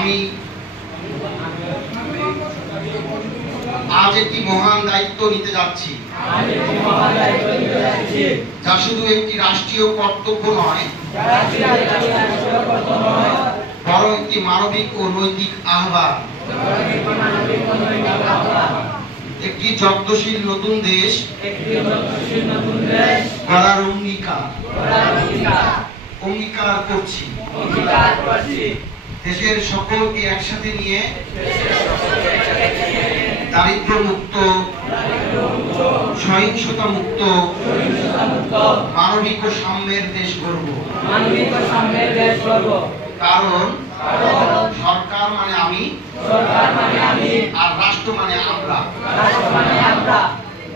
আমি আজ একটি মহান দায়িত্ব নিতে যাচ্ছি, যা শুধু একটি রাষ্ট্রীয় কর্তব্য নয়, বরং একটি মানবিক ও নৈতিক আহ্বান। একটি যত্নশীল নতুন দেশ গড়ার অঙ্গীকার করছি। দেশের সকলকে একসাথে নিয়ে দারিদ্র মুক্ত, সহিংসতা মুক্ত, মানবিক ও সাম্যের দেশ গড়ব। কারণ সরকার মানে আমি, আর রাষ্ট্র মানে আমরা।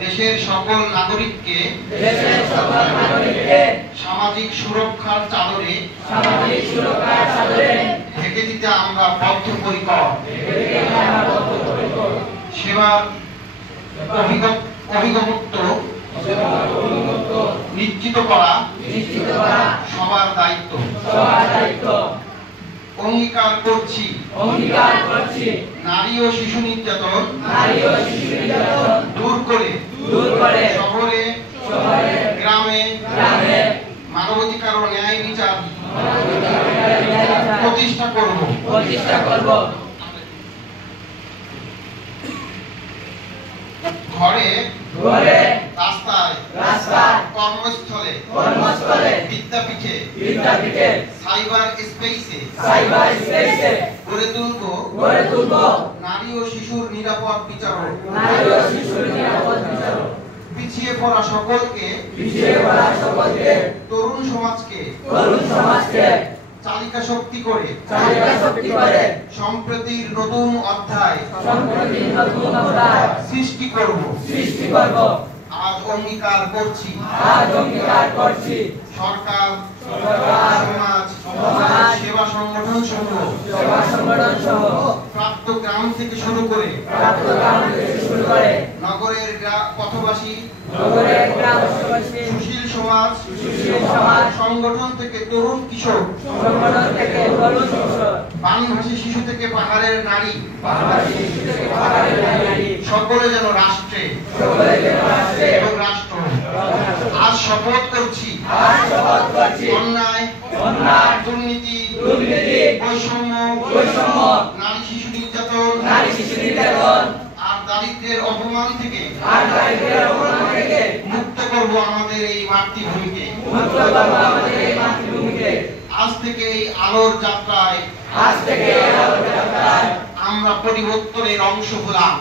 দেশের সকল নাগরিককে সামাজিক সুরক্ষার চাদরে ঢেকে দিতে আমরা বদ্ধপরিকর। সেবার অভিগমত্ব নিশ্চিত করা সবার দায়িত্ব। অঙ্গীকার করছি নারী ও শিশু নির্যাতন দূর করে শহরে গ্রামে মানবাধিকার ও ন্যায় বিচার প্রতিষ্ঠা করব। ঘরে রাস্তায় কর্মস্থলে বিদ্যাপীঠে সাইবার স্পেসে গড়ে তুলব নারী ও শিশুর নিরাপদ বিচারক। পিছিয়ে পড়া সকলকে তরুণ সমাজকে চালিকা শক্তি করে সম্প্রতির নতুন অধ্যায় সৃষ্টি করব। আজ অঙ্গীকার করছি সরকার, সমাজ, সেবা সংগঠন সহ প্রাপ্ত গ্রাম থেকে শুরু করে নগরের পথবাসী, সুশীল সমাজ সংগঠন থেকে তরুণ কিশোর, বানভাসী শিশু থেকে পাহাড়ের নারী, সকলে যেন রাষ্ট্রে এবং রাষ্ট্র। আজ শপথ করছি অন্যায়, দুর্নীতি, বৈষম্য, নারী শিশু নির্যাতন আর দারিদ্র্যের অপমান থেকে মুক্ত করব আমাদের এই মাতৃভূমিকে। আজ থেকে এই আলোর যাত্রায় আমরা পরিবর্তনের অংশ হলাম।